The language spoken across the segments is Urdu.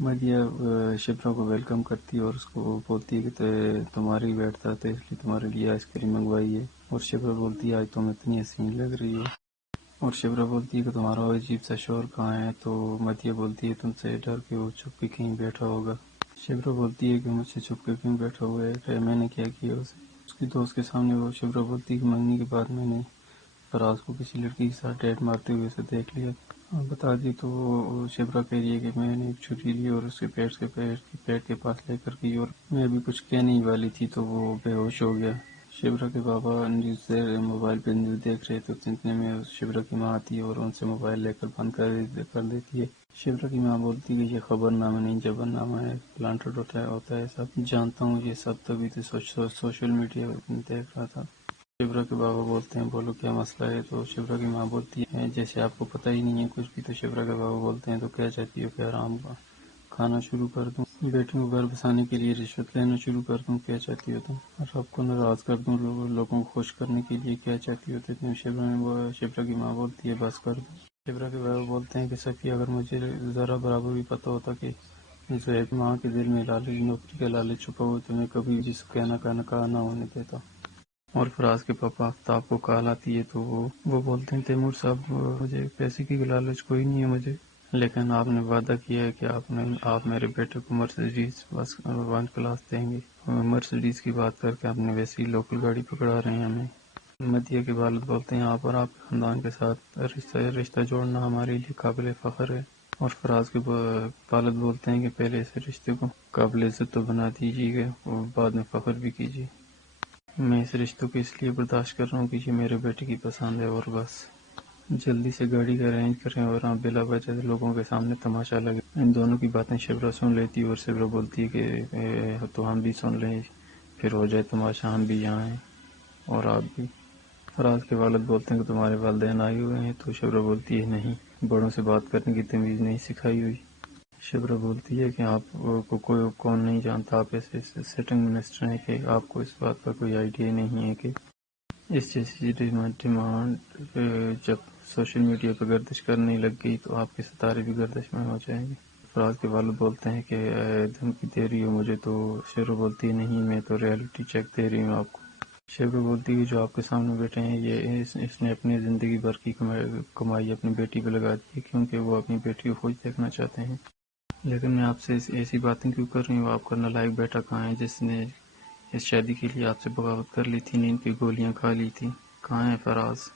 مدیہ شبرا کو ویلکم کرتی ہے اور اس کو بولتی ہے کہ تمہاری بیٹھتا تھا اس لیے تمہارے لیے آئس کریم منگوائی ہے، اور شبرا بولتی ہے آج تم اتنی حسین لگ رہی ہو، اور شبرا بولتی ہے کہ تمہارا وہ عجیب سا شور کہاں ہے، تو مدیہ بولتی ہے تم سے ڈر کے وہ چھپ کے کہیں بیٹھا ہوگا۔ شبرا بولتی ہے کہ مجھ سے چھپ کے کیوں بیٹھا ہوا ہے، میں نے کیا کیا اسے۔ اس کی دوست کے سامنے وہ شبرا بولتی ہے کہ منگنی کے بعد میں نے فراز کو کسی لڑکی کے ساتھ ڈیٹ مارتے ہوئے اسے دیکھ لیا، بتا دی تو وہ شبرا کہہ رہی ہے کہ میں نے ایک چھری لی اور اس کے پیٹ کے پاس لے کر گئی، اور میں ابھی کچھ کہنے ہی والی تھی تو وہ بے ہوش ہو گیا۔ شبرا کے بابا نیوز سے موبائل پہ نیوز دیکھ رہے تھے، اتنے میں شبرا کی ماں آتی ہے اور ان سے موبائل لے کر بند کر دیتی ہے۔ شبرا کی ماں بولتی ہے کہ یہ خبر نامہ نہیں جبر نامہ ہے، پلانٹڈ ہوتا ہے سب جانتا ہوں یہ سب، تبھی تو سوشل میڈیا دیکھ رہا تھا۔ شبرا کے بابا بولتے ہیں بولو کیا مسئلہ ہے، تو شبرا کی ماں بولتی ہے جیسے آپ کو پتہ ہی نہیں ہے کچھ بھی، تو شبرا کے بابا بولتے ہیں تو کیا چاہتی ہو کہ آرام کھانا شروع کر دوں، بیٹوں کو گھر بسانے کے لیے رشوت لینا شروع کر دوں، کیا چاہتی ہو تم، اور آپ کو ناراض کر دوں لوگوں کو خوش کرنے کے لیے، کیا چاہتی ہوتے تم۔ شبرا کی ماں بولتی ہے بس کر دو۔ شبرا کے بابا بولتے ہیں کہ صفیہ اگر مجھے ذرا برابر بھی پتہ ہوتا کہ جو ایک ماں کے دل میں لالچ، نوکری کا لالچ چھپا ہوا، تو میں کبھی جس کو کہنا کا نکاح نہ ہونے دیتا۔ اور فراز کے پاپا آفتاب کو کال آتی ہے تو وہ بولتے ہیں تیمور صاحب مجھے پیسے کی لالچ کوئی نہیں ہے مجھے، لیکن آپ نے وعدہ کیا ہے کہ آپ میرے بیٹے کو مرسڈیز بس 1 کلاس دیں گے، مرسڈیز کی بات کر کے آپ نے ویسی لوکل گاڑی پکڑا رہے ہیں ہمیں۔ مدیہ کے والد بولتے ہیں آپ اور آپ کے خاندان کے ساتھ رشتہ جوڑنا ہمارے لیے قابل فخر ہے، اور فراز کے والد بولتے ہیں کہ پہلے اس رشتے کو قابل عزت تو بنا دیجیے گا اور بعد میں فخر بھی کیجیے۔ میں اس رشتے کو اس لیے برداشت کر رہا ہوں کہ یہ میرے بیٹے کی پسند ہے، اور بس جلدی سے گاڑی کا ارینج کریں اور آپ بلا وجہ لوگوں کے سامنے تماشا لگے۔ ان دونوں کی باتیں شبرا سن لیتی اور شبرا بولتی ہے کہ تو ہم بھی سن لیں، پھر ہو جائے تماشا، ہم بھی یہاں ہیں اور آپ بھی۔ فراز کے والد بولتے ہیں کہ تمہارے والدین آئے ہوئے ہیں، تو شبرا بولتی ہے نہیں، بڑوں سے بات کرنے کی تمیز نہیں سکھائی ہوئی۔ شبرا بولتی ہے کہ آپ کو کوئی کون نہیں جانتا، آپ ایسے سٹنگ منسٹر ہیں کہ آپ کو اس بات کا کوئی آئیڈیا نہیں ہے کہ اس جیسی ڈیمانڈ جب سوشل میڈیا پہ گردش کرنے لگ گئی تو آپ کے ستارے بھی گردش میں ہو جائیں گے۔ فراز کے والد بولتے ہیں کہ دھمکی دے رہی ہو مجھے، تو شبرا بولتی ہے نہیں، میں تو ریئلٹی چیک دے رہی ہوں آپ کو۔ شبرا بولتی ہے جو آپ کے سامنے بیٹھے ہیں یہ اس نے اپنی زندگی بھر کی کمائی اپنی بیٹی پہ لگا دی ہے، کیونکہ وہ اپنی بیٹی کو خوش دیکھنا چاہتے ہیں، لیکن میں آپ سے ایسی باتیں کیوں کر رہی ہوں، آپ کا نالائق بیٹا کہاں ہے جس نے اس شادی کے لیے آپ سے بغاوت کر لی تھی، نیند کی گولیاں کھا لی تھی، کہاں ہے فراز؟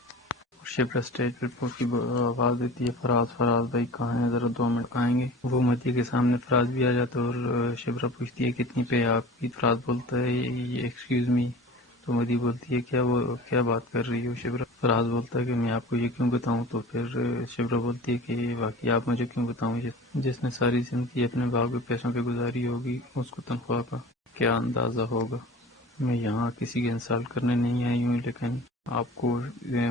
شبرا اسٹیج پر پہنچ کی آواز دیتی ہے فراز بھائی کہاں ہیں، ذرا 2 منٹ آئیں گے۔ وہ مدیہ کے سامنے فراز بھی آ جاتا ہے اور شبرا پوچھتی ہے کتنی پہ آپ کی، فراز بولتا ہے یہ ایکسکیوز می، تو مدیہ بولتی ہے کیا بات کر رہی ہو شبرا؟ فراز بولتا ہے کہ میں آپ کو یہ کیوں بتاؤں، تو پھر شبرا بولتی ہے کہ واقعی آپ مجھے کیوں بتاؤں، جس نے ساری زندگی اپنے باپ کے پیسوں پہ گزاری ہوگی اس کو تنخواہ کا کیا اندازہ ہوگا۔ میں یہاں کسی کی انسلٹ کرنے نہیں آئی ہوں، لیکن آپ کو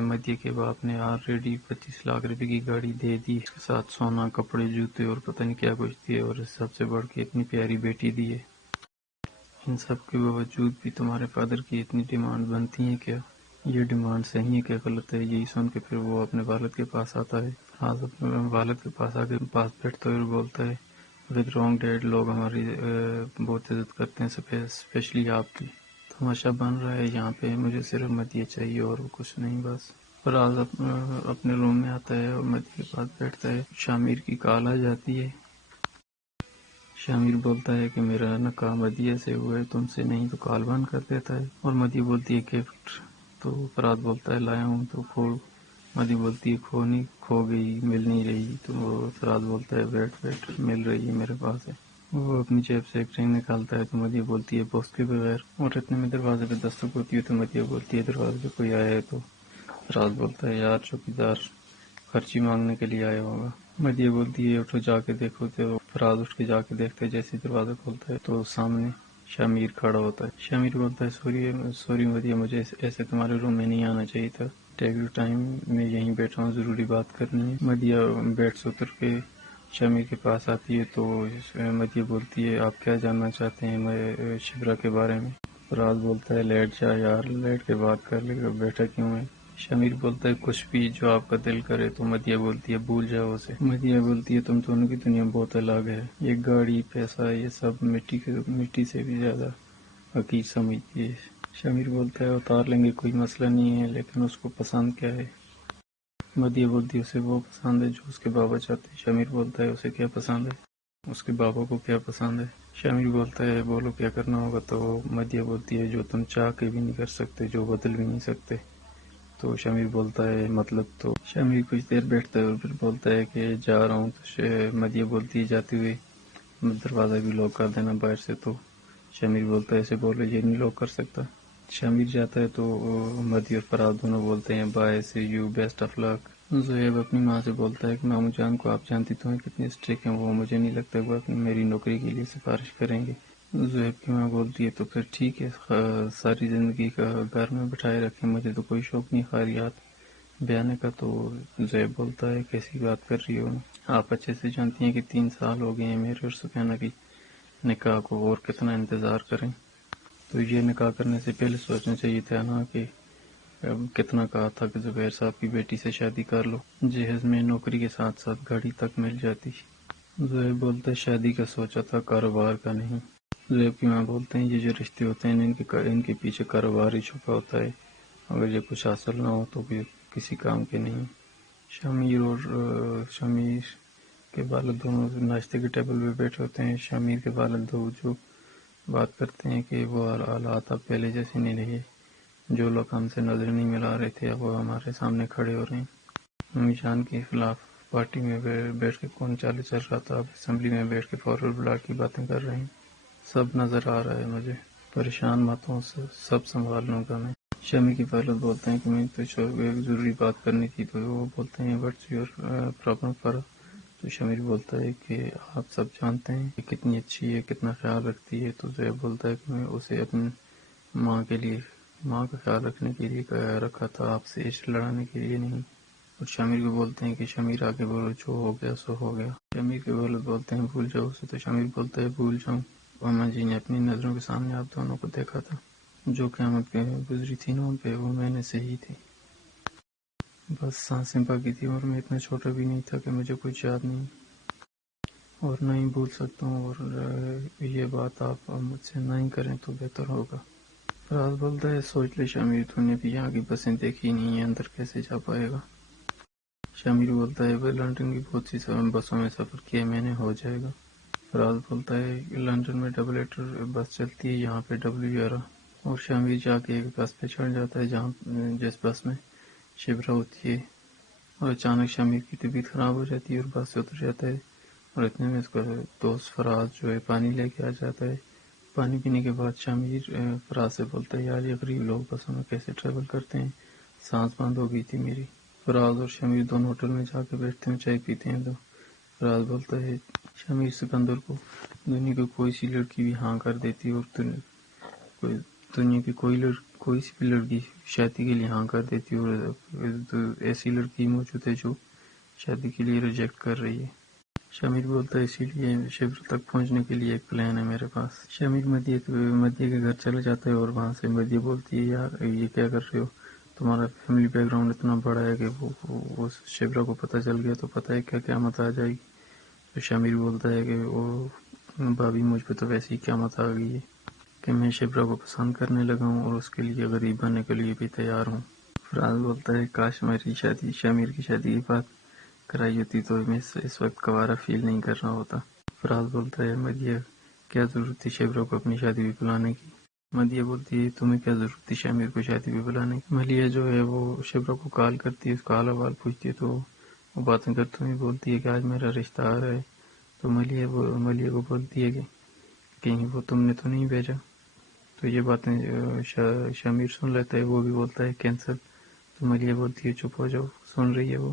مدیہ کے باپ نے آلریڈی 25 لاکھ روپے کی گاڑی دے دی، اس کے ساتھ سونا، کپڑے، جوتے اور پتہ نہیں کیا کچھ دیے، اور سب سے بڑھ کے اتنی پیاری بیٹی دی ہے۔ ان سب کے باوجود بھی تمہارے فادر کی اتنی ڈیمانڈ بنتی ہیں کیا؟ یہ ڈیمانڈ صحیح ہے کہ غلط ہے؟ یہی سن کے پھر وہ اپنے والد کے پاس آتا ہے۔ فراز اپنے والد کے پاس آ کے بیٹھتا ہے اور بولتا ہے ود رانگ ڈیڈ، لوگ ہماری بہت عزت کرتے ہیں، اسپیشلی آپ کی۔ تماشا بن رہا ہے یہاں پہ، مجھے صرف مدیہ چاہیے اور کچھ نہیں بس۔ فراز اپنے روم میں آتا ہے اور مدیہ کے پاس بیٹھتا ہے۔ شامیر کی کال آ جاتی ہے۔ شامیر بولتا ہے کہ میرا نکاح مدیہ سے ہوا ہے، تم سے نہیں، تو کال بند کر دیتا ہے، اور مدیہ بولتی ہے گفٹ، تو فراز بولتا ہے لایا ہوں، تو مدیہ بولتی ہے کھو گئی، مل نہیں رہی، تو فراز بولتا ہے ویٹ مل رہی ہے، میرے پاس ہے۔ وہ اپنی جیب سے ایک رنگ نکالتا ہے تو مدیہ بولتی ہے پوسٹ کے بغیر، اور اتنے میں دروازے پہ دستک ہوتی ہے تو مدیہ بولتی ہے دروازے پہ کوئی آیا ہے، تو فراز بولتا ہے یار چوکیدار خرچی مانگنے کے لیے آیا ہوگا۔ مدیہ بولتی ہے اٹھو جا کے دیکھو، تو فراز اٹھ کے جا کے دیکھتے جیسے دروازہ کھولتا ہے تو سامنے شامیر کھڑا ہوتا ہے۔ شامیر بولتا ہے سوری مدیہ، مجھے ایسے تمہارے روم میں نہیں آنا چاہیے تھا، ٹیک یور ٹائم، میں یہیں بیٹھا ہوں، ضروری بات کرنی ہے۔ مدیہ بیڈ سے اتر کے شامیر کے پاس آتی ہے تو مدیہ بولتی ہے آپ کیا جاننا چاہتے ہیں شبرا کے بارے میں؟ فراز بولتا ہے لیٹ جا یار، لیٹ کے بات کر لے، بیٹھا کیوں ہے؟ شمیر بولتا ہے کچھ بھی جو آپ کا دل کرے، تو مدیہ بولتی ہے بھول جاؤ اسے۔ مدیہ بولتی ہے تم دونوں کی دنیا بہت الگ ہے، یہ گاڑی پیسہ یہ سب مٹی سے بھی زیادہ حقیر سمجھتی ہے۔ شمیر بولتا ہے اتار لیں گے کوئی مسئلہ نہیں ہے، لیکن اس کو پسند کیا ہے؟ مدیہ بولتی ہے اسے وہ پسند ہے جو اس کے بابا چاہتے ہیں۔ شمیر بولتا ہے اسے کیا پسند ہے؟ اس کے بابا کو کیا پسند ہے؟ شمیر بولتا ہے بولو کیا کرنا ہوگا، تو مدیہ بولتی ہے جو تم چاہ کے بھی نہیں کر سکتے، جو بدل بھی نہیں سکتے۔ تو شمیر بولتا ہے مطلب؟ تو شمیر کچھ دیر بیٹھتا ہے اور پھر بولتا ہے کہ جا رہا ہوں۔ تو مدیہ بولتی ہے جاتے ہوئے دروازہ بھی لاک کر دینا باہر سے۔ تو شمیر بولتا ہے ایسے بولو یہ نہیں لاک کر سکتا۔ شمیر جاتا ہے تو مدیہ اور فراز دونوں بولتے ہیں bye see you best of luck. Zohaib اپنی ماں سے بولتا ہے کہ مامو جان کو آپ جانتی تو ہیں کتنے اسٹرکٹ ہیں وہ، مجھے نہیں لگتا وہ میری نوکری کے لیے سفارش کریں گے۔ زہیب کی ماں بولتی ہے تو پھر ٹھیک ہے، ساری زندگی کا گھر میں بٹھائے رکھیں، مجھے تو کوئی شوق نہیں خیریات بیانے کا۔ تو زہیب بولتا ہے کیسی بات کر رہی ہو، آپ اچھے سے جانتی ہیں کہ 3 سال ہو گئے ہیں میرے اور سفینہ کی نکاح کو، اور کتنا انتظار کریں؟ تو یہ نکاح کرنے سے پہلے سوچنا چاہیے تھا نا کہ کتنا کہا تھا کہ زبیر صاحب کی بیٹی سے شادی کر لو، جہیز میں نوکری کے ساتھ ساتھ گاڑی تک مل جاتی۔ زہیب بولتا ہے شادی کا سوچا تھا، کاروبار کا نہیں۔ زہیب کی ماں بولتے ہیں یہ جو رشتے ہوتے ہیں ان کے پیچھے کاروبار ہی چھپا ہوتا ہے، اگر یہ کچھ حاصل نہ ہو تو بھی کسی کام کے نہیں۔ شمیر کے والد دونوں ناشتے کے ٹیبل پہ بیٹھے ہوتے ہیں۔ شمیر کے والد دو جو بات کرتے ہیں کہ وہ حالات اب پہلے جیسے نہیں رہے، جو لوگ ہم سے نظر نہیں ملا رہے تھے اب وہ ہمارے سامنے کھڑے ہو رہے ہیں۔ امی جان کے خلاف پارٹی میں بیٹھ کے کون چال چل رہا تھا، اب اسمبلی میں بیٹھ کے فارورڈ بلاک کی باتیں کر رہے ہیں۔ سب نظر آ رہا ہے مجھے، پریشان مت ہوں، سب سنبھال لوں گا میں۔ شمی کی والد بولتے ہیں کہ میں تو ایک ضروری بات کرنی تھی، تو وہ بولتے ہیں واٹس یور پرابلم فرا؟ تو شمیر بولتا ہے کہ آپ سب جانتے ہیں کہ کتنی اچھی ہے، کتنا خیال رکھتی ہے۔ تو زیب بولتا ہے کہ میں اسے اپنی ماں کا خیال رکھنے کے لیے رکھا تھا، آپ سے عشق لڑانے کے لیے نہیں۔ اور شمیر کو بولتے ہیں کہ شمیر آگے بولو، جو ہو گیا سو ہو گیا۔ شمیر کے والد بولتے ہیں بھول جاؤ اسے۔ تو شمیر بولتا ہے بھول جاؤں؟ ماما جی نے اپنی نظروں کے سامنے آپ دونوں کو دیکھا تھا، جو قیامت پہ گزری تھی نا ان پہ، وہ میں نے صحیح تھی، بس سانسیں باقی تھی، اور میں اتنا چھوٹا بھی نہیں تھا کہ مجھے کچھ یاد نہیں اور نہ ہی بھول سکتا ہوں، اور یہ بات آپ مجھ سے نہ ہی کریں تو بہتر ہوگا۔ فراز بولتا ہے سوچ لے شمیر، تو نے بھی یہاں کی بسیں دیکھی نہیں ہیں، اندر کیسے جا پائے گا؟ شمیر بولتا ہے وہ لنڈن کی بہت سی بسوں میں سفر کیا میں نے، ہو جائے گا۔ فراز بولتا ہے لنڈن میں ڈبل ایٹر بس چلتی ہے، یہاں پہ WR، اور شمیر جا کے ایک بس پہ چڑھ جاتا ہے جس بس میں شبرا ہوتی ہے، اور اچانک شمیر کی طبیعت خراب ہو جاتی ہے اور بس سے اتر جاتا ہے، اور اتنے میں اس کا دوست فراز جو ہے پانی لے کے آ جاتا ہے۔ پانی پینے کے بعد شمیر فراز سے بولتا ہے یار یہ غریب لوگ بسوں میں کیسے ٹریول کرتے ہیں، سانس بند ہو گئی تھی میری۔ فراز اور شمیر دونوں ہوٹل میں جا کے بیٹھتے ہیں، چائے پیتے ہیں۔ تو فراز بولتا ہے شمیر سکندر کو دنیا کی کوئی سی لڑکی بھی ہاں کر دیتی، اور دنیا کی کوئی سی بھی لڑکی شادی کے لیے ہاں کر دیتی، اور ایسی لڑکی موجود ہے جو شادی کے لیے ریجیکٹ کر رہی ہے۔ شمیر بولتا ہے اسی لیے شبر تک پہنچنے کے لیے ایک پلان ہے میرے پاس۔ شمیر مدیہ کے گھر چلے جاتا ہے، اور وہاں سے مدیہ بولتی ہے یار یہ کیا کر رہے ہو، تمہارا فیملی بیک گراؤنڈ اتنا بڑا ہے کہ وہ شبرا کو پتہ چل گیا تو پتہ ہے کیا قیامت آ جائے گی۔ تو شمیر بولتا ہے کہ وہ بھابھی مجھ پہ تو ویسی قیامت آ گئی ہے کہ میں شبرا کو پسند کرنے لگا ہوں، اور اس کے لیے غریب بننے کے لیے بھی تیار ہوں۔ فراز بولتا ہے کاش میری شادی شمیر کی شادی کی بات کرائی ہوتی تو میں اس وقت گوارا فیل نہیں کر رہا ہوتا۔ فراز بولتا ہے مدیہ کیا ضرورت تھی شبرا کو اپنی شادی بھی بلانے کی؟ مدیہ بولتی ہے تمہیں کیا ضرورت تھی شمیر کو شادی بھی بلانے کی؟ ملیہ جو ہے وہ شبرا کو کال کرتی ہے، اس کا حال احوال پوچھتی ہے، تو وہ باتیں کرتے ہوئے بولتی ہے کہ آج میرا رشتہ آ رہا ہے۔ تو ملیہ کو بولتی ہے کہ کہیں وہ تم نے تو نہیں بھیجا؟ تو یہ باتیں شمیر سن لیتا ہے، وہ بھی بولتا ہے کینسل۔ تو ملیہ بولتی ہے چپ ہو جاؤ، سن رہی ہے وہ۔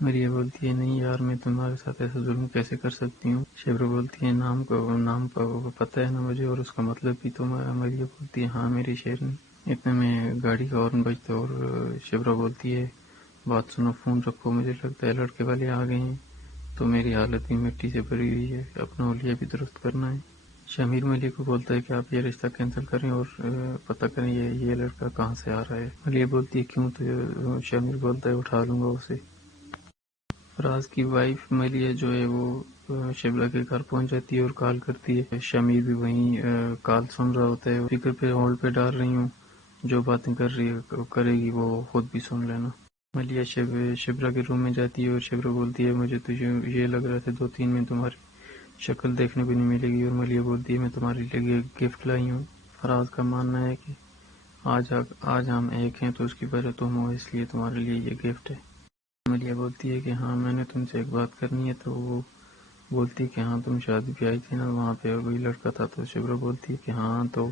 ملیہ بولتی ہے نہیں یار میں تمہارے ساتھ ایسا ظلم کیسے کر سکتی ہوں؟ شبرا بولتی ہے نام کا پتہ ہے نا مجھے، اور اس کا مطلب بھی تو۔ ملیہ بولتی ہے ہاں میری شیرنی۔ اتنے میں گاڑی کا ہارن بجتا ہے، اور شبرا بولتی ہے بات سنو فون رکھو، مجھے لگتا ہے لڑکے والے آ گئے ہیں، تو میری حالت بھی مٹی سے بھری ہوئی ہے، اپنا حلیہ بھی درست کرنا ہے۔ شمیر ملیح کو بولتا ہے کہ آپ یہ رشتہ کینسل کریں اور پتہ کریں یہ لڑکا کہاں سے آ رہا ہے۔ ملیح بولتی ہے کیوں؟ تو شمیر بولتا ہے اٹھا لوں گا اسے۔ فراز کی وائف ملیح جو ہے وہ شبلہ کے گھر پہنچ جاتی ہے اور کال کرتی ہے۔ شمیر بھی وہیں کال سن رہا ہوتا ہے۔ اسپیکر پہ ہولڈ پہ ڈال رہی ہوں، جو باتیں کرے گی وہ خود بھی سن لینا۔ ملیح شبرا کے روم میں جاتی ہے اور شبرا بولتی ہے مجھے تجھے یہ لگ رہا تھا 2-3 میں تمہاری شکل دیکھنے کو نہیں ملے گی، اور ملیح بولتی ہے میں تمہارے لیے گفٹ لائی ہوں۔ فراز کا ماننا ہے کہ آج ہم ایک ہیں تو اس کی وجہ تم ہو، اس لیے تمہارے لیے یہ گفٹ ہے۔ ملیح بولتی ہے کہ ہاں میں نے تم سے ایک بات کرنی ہے، تو وہ بولتی ہے کہ ہاں تم شادی پہ آئی تھی نا، وہاں پہ وہی لڑکا تھا، تو شبرا بولتی ہے کہ ہاں تو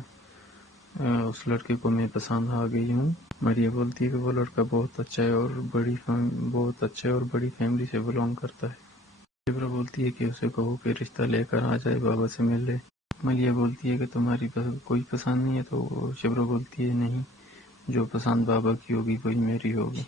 اس لڑکے کو میں پسند آ گئی ہوں۔ ملیح بولتی ہے کہ وہ لڑکا بہت اچھا ہے اور بڑی فیملی سے بلونگ کرتا ہے۔ شبرا بولتی ہے کہ اسے کہو کہ رشتہ لے کر آ جائے، بابا سے مل لے۔ ملیح بولتی ہے کہ تمہاری کوئی پسند نہیں ہے؟ تو شبرا بولتی ہے نہیں، جو پسند بابا کی ہوگی وہی میری ہوگی۔